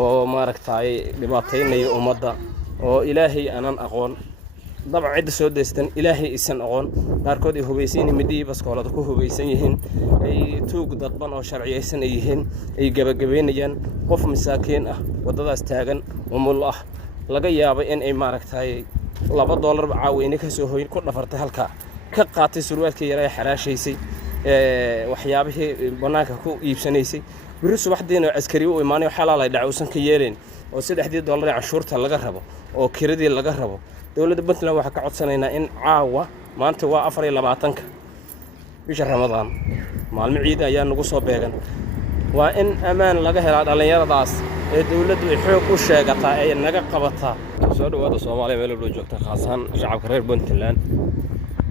oo maaragtay dhibaataynaya ummadda oo ilaahay aanan aqoon dabcan cid soo deystan ilaahay isan aqoon qaarkood ay hubaysan midii baskoolada ku hubaysan yihiin ay tuug dadban oo sharciyeysan ay yihiin ay gabagabeynayaan qof masaakiin ah wadadaas taagan umul ah laga yaabo in ay maaragtay $2 caawin ka soo hooyin ku dhafartay halka ka qaatay surwaalkii yar ee xaraashaysay waxyaabihii banaanka ku iibsanaysay biri subaxdiina askari u imaanay xalaal ay dhacaysan ka yeeleen oo $3 canshuurta laga rabo oo kiradii laga rabo dawladda Puntland waxa ka codsanaynaa in caawa maanta waa 24 bisha Ramadaan maalmo ciid ayaa nagu soo beegan waa in amaan laga helaa dhalinyaradaas ee dawladdu ay xoog u sheegataa ay naga qabataa soo dhawaada Soomaaliya meel walba joogta khaasan shacabka reer Puntland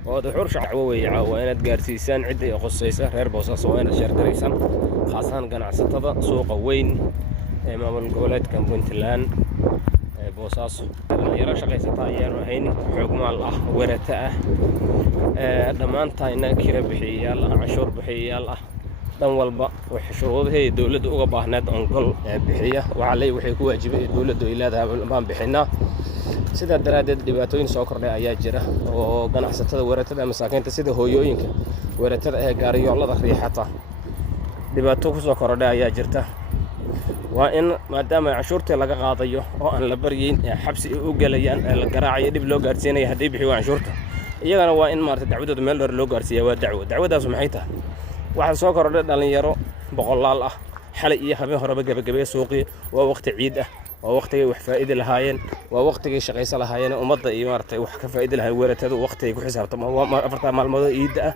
oo xur shacabo way caawa inaad gaarsiisaan cid ay qosaysa reer Boosaaso waa inaad share garaysan khaasan ganacsatada suuqa weyn ee maamul goboleedka Puntland Boosaaso dhalinyaro shaqaysata ayaan ahayn xoog maal ah weerata ah dhamaantaayna kira bixiyaal ah cashuur bixiyaal ah dan walba wax shuruudaha dawladdu uga baahnayd on gol bixiya waxa lay waxay ku waajibay dawladdu ay leedahay baan bixinaa sida daraadeed dhibaatooyin soo kordhay ayaa jira oo ganacsatada weeratada masaakiinta sida hooyooyinka weeratada ee gaariyoolada riixata dhibaato ku soo kordhay ayaa jirta waa in maadaama cashuurta laga qaadayo oo aan la baryeyn xabsi u galayaan la garaacayo dib loo gaarsiinayo hadii bixiyo cashuurta iyagana waa in maarta dacwadooda meel dheer loo gaarsiiyo waa dacwadaas maxay tahay waxa soo kordhay dhalinyaro boqolaal ah xalay iyo habeen horeba gabagabay suuqii waa waqti ciid ah waa waqtiga wax faa'iido lahaayeen waa waqtiga shaqaysa lahaayeen ummadda iyo maartay wax ka faa'iido lahaay weeratada waqtiga ku xisaabtama waa 4 maalmood ciid ah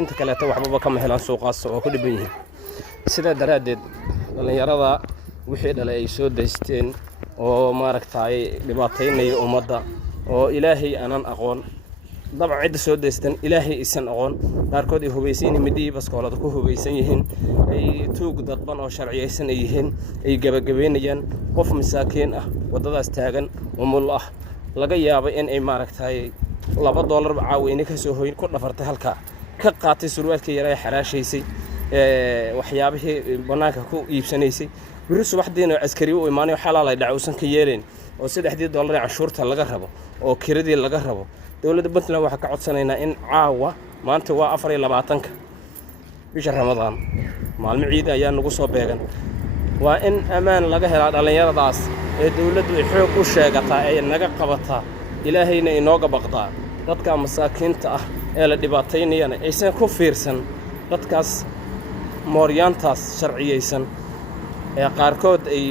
inta kale ta waxba kama helaan suuqaas oo ku dhiban yihiin sida daraadeed dhalinyarada wixii dhalay ay soo deysteen oo maaragtay dhibaataynaya ummadda oo ilaahay aanan aqoon dabcan cid soo deystan ilaahay isan aqoon qaarkood ay hubaysan midii baskoolada ku hubaysan yihiin ay tuug dadban oo sharciyeysan ay yihiin ay gabagabeynayaan qof masaakiin ah wadadaas taagan umul ah laga yaabo in ay maaragtay $2 caawin ka soo hooyin ku dhafartay halka ka qaatay surwaalkii yar ee xaraashaysay waxyaabihii banaanka ku iibsanaysay biri subaxdiina askari u imaanay xalaal ay dhacaysan ka yeeleen oo $3 canshuurta laga rabo oo kiradii laga rabo dawladda Puntland waxa ka codsanaynaa in caawa maanta waa 24 bisha Ramadaan maalmo ciid ayaa nagu soo beegan waa in amaan laga helaa dhalinyaradaas ee dawladdu ay xoog u sheegataa ay naga qabataa ilaahayna inooga baqdaa dadka masaakiinta ah ee la dhibaataynayana aysan ku fiirsan dadkaas mooryaantaas sharciyeysan ee qaarkood ay